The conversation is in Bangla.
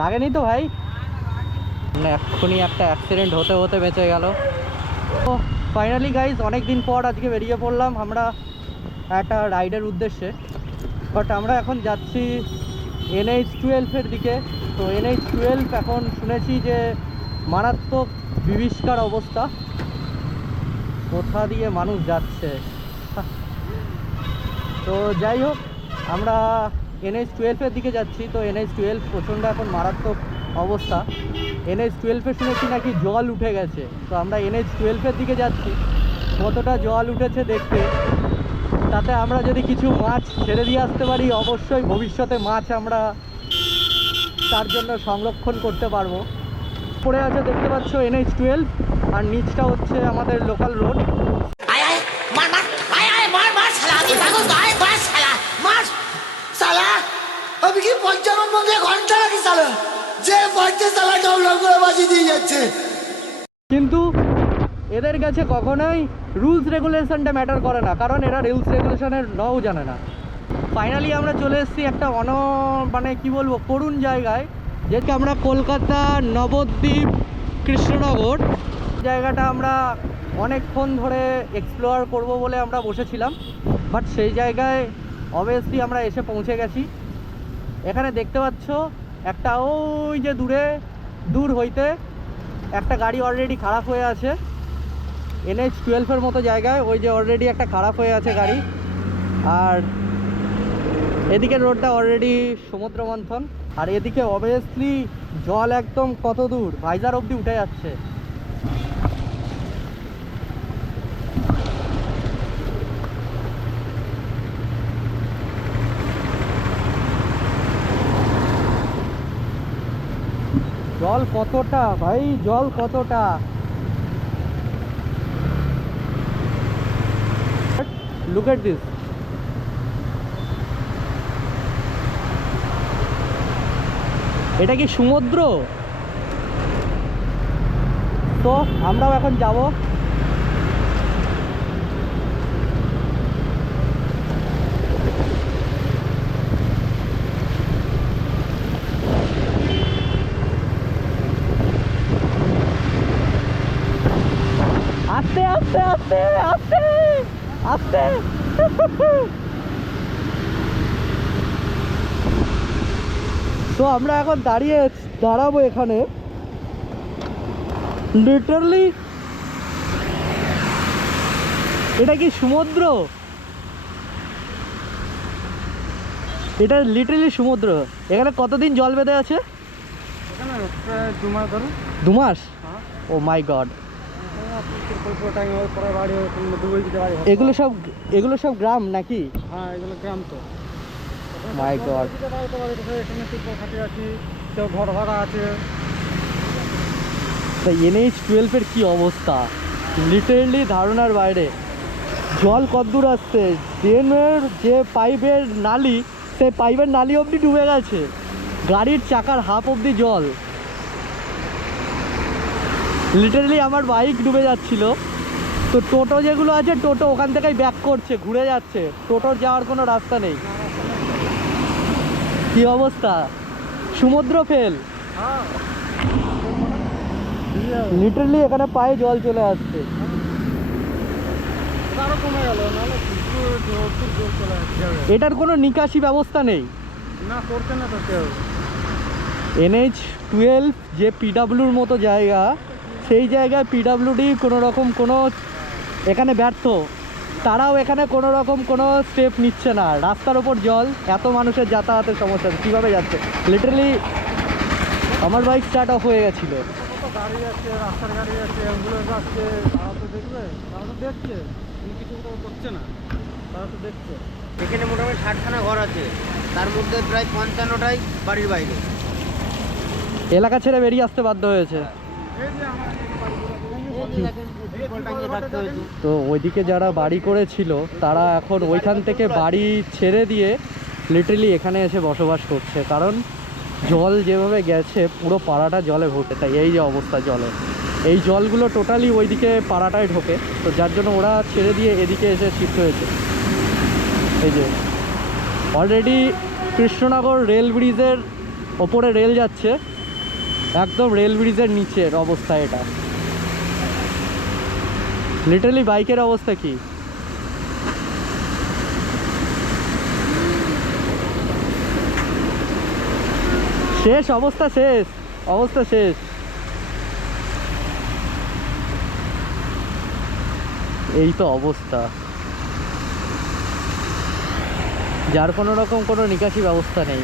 লাগেনি তো ভাই? মানে এক্ষুনি একটা অ্যাক্সিডেন্ট হতে হতে বেঁচে গেল। তো ফাইনালি গাইজ অনেক দিন পর আজকে বেরিয়ে পড়লাম আমরা একটা রাইডের উদ্দেশ্যে। বাট আমরা এখন যাচ্ছি NH-12 দিকে। তো NH-12 এখন শুনেছি যে মারাত্মক বিভীষিকার অবস্থা, কোথা দিয়ে মানুষ যাচ্ছে। তো যাই হোক, আমরা NH-12 দিকে যাচ্ছি। তো NH-12 প্রচণ্ড এখন মারাত্মক অবস্থা। NH-12 শুনেছি নাকি জল উঠে গেছে। তো আমরা NH-12 দিকে যাচ্ছি, কতটা জল উঠেছে দেখতে। তাতে আমরা যদি কিছু মাছ ছেড়ে দিয়ে আসতে পারি, অবশ্যই ভবিষ্যতে মাছ আমরা তার জন্য সংরক্ষণ করতে পারবো। পড়ে আছে দেখতে পাচ্ছ NH-12, আর নিচটা হচ্ছে আমাদের লোকাল রোড। আমি কি 55 ঘন্টা নাকি সালা যে বাচ্চা সালা ডাউনলোড করে বাজি দিয়ে যাচ্ছে। কিন্তু এদের কাছে কখনোই রুলস রেগুলেশনটা ম্যাটার করে না, কারণ এরা রুলস রেগুলেশনের নও জানে না। ফাইনালি আমরা চলে এসেছি একটা মানে কি বলবো, করুণ জায়গায়, যেটা আমরা কলকাতা নবদ্বীপ কৃষ্ণনগর জায়গাটা আমরা অনেকক্ষণ ধরে এক্সপ্লোর করব বলে আমরা বসেছিলাম। বাট সেই জায়গায় অবভিয়াসলি আমরা এসে পৌঁছে গেছি। এখানে দেখতে পাচ্ছ একটা ওই যে দূর হইতে একটা গাড়ি অলরেডি খারাপ হয়ে আছে। NH-12 মতো জায়গায় ওই যে অলরেডি একটা খারাপ হয়ে আছে গাড়ি। আর এদিকে রোডটা অলরেডি সমুদ্র মন্থন, আর এদিকে অবভিয়াসলি জল একদম কত দূর, ভাইজার অবধি উঠে যাচ্ছে। জল কতটা ভাই, জল কতটা! Look at this. এটা কি সমুদ্র? তো আমরাও এখন যাব। আস্তে আস্তে আস্তে আস্তে আস্তে। তো আমরা এখন দাঁড়াবো এখানে। লিটারালি এটা কি সমুদ্র? এটা লিটারালি সমুদ্র। এখানে কতদিন জল বেঁধে আছে? এখানে প্রায় 2 মাস ধরে। 2 মাস? হ্যাঁ। ও মাই গড। এগুলো সব গ্রাম নাকি? হ্যাঁ, এগুলো গ্রাম। তো মাই গড। কেউ ঘর ভাড়া আছে। তা NH-12 কি অবস্থা, লিটারালি ধারণার বাইরে। জল কত দূর আসছে, ড্রেনের যে পাইপের নালি, সেই পাইপের নালি অবধি ডুবে গেছে, গাড়ির চাকার হাফ অবধি জল। লিটারালি আমার বাইক ডুবে যাচ্ছিল। তো টোটো যেগুলো আছে, টোটো ওখান থেকেই ব্যাক করছে, ঘুরে যাচ্ছে, টোটোর যাওয়ার কোনো রাস্তা নেই। কি অবস্থা, সমুদ্র ফেল। লিটারালি এখানে পায়ে জল চলে আসছে। আরো কমে গেল, নাহলে খুব জোর চলে আসছে। এটার কোনো নিকাশি ব্যবস্থা নেই না, করছে না তো কেউ। NH-12 যে PWর মতো জায়গা, সেই জায়গায় PWD কোনো রকম কোনো এখানে ব্যর্থ। তারাও এখানে কোনো রকম কোনো স্টেপ নিচ্ছে না। রাস্তার ওপর জল, এত মানুষের যাতায়াতের সমস্যা, কীভাবে যাচ্ছে? লিটারালি আমার বাইক স্টার্ট অফ হয়ে গেছিলো। কত গাড়ি আছে, রাস্তার গাড়ি আছে, অ্যাম্বুলেন্স আসছে, তারা তো দেখবে, তারা তো দেখছে, কিছু তো করছে না, তারা তো দেখছে। এখানে মোটামুটি 60খানা ঘর আছে, তার মধ্যে প্রায় 55টাই বাড়ির বাইরে। এলাকা ছেড়ে বেরিয়ে আসতে বাধ্য হয়েছে। তো ওইদিকে যারা বাড়ি করেছিল, তারা এখন ওইখান থেকে বাড়ি ছেড়ে দিয়ে লিটারালি এখানে এসে বসবাস করছে, কারণ জল যেভাবে গেছে পুরো পাড়াটা জলে ভর্তি। তাই এই যে অবস্থা জলে, এই জলগুলো টোটালি ওইদিকে পাড়াটায় ঢোকে। তো যার জন্য ওরা ছেড়ে দিয়ে এদিকে এসে শিফট হয়েছে। এই যে অলরেডি কৃষ্ণনগর রেল ব্রিজের ওপরে রেল যাচ্ছে, একদম রেল ব্রিজের নিচের অবস্থা এটা। লিটারালি বাইকের অবস্থা কি, শেষ অবস্থা, শেষ অবস্থা, শেষ। এই তো অবস্থা, যার কোনো রকম কোনো নিকাশি ব্যবস্থা নেই।